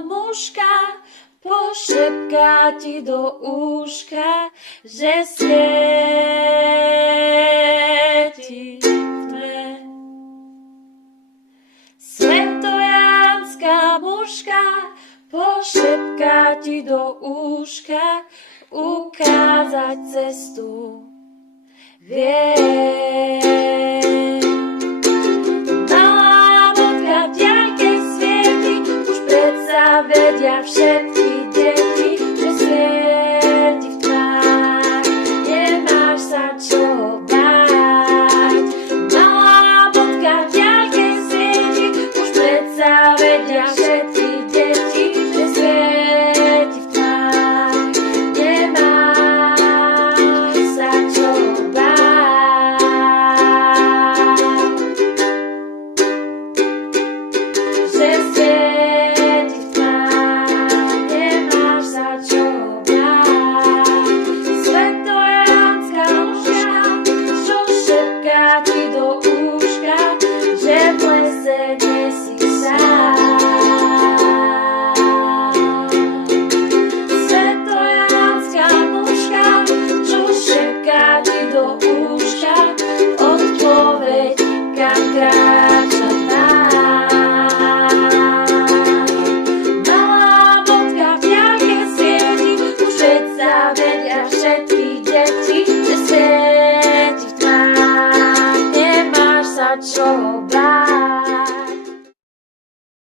mužka pošepká ti do úška, že svieti v tme. Svetojánska mužka pošepká ti do úška, ukázať cestu vie. Malá bodka v diaľke svieti, už predsa vedia všetci.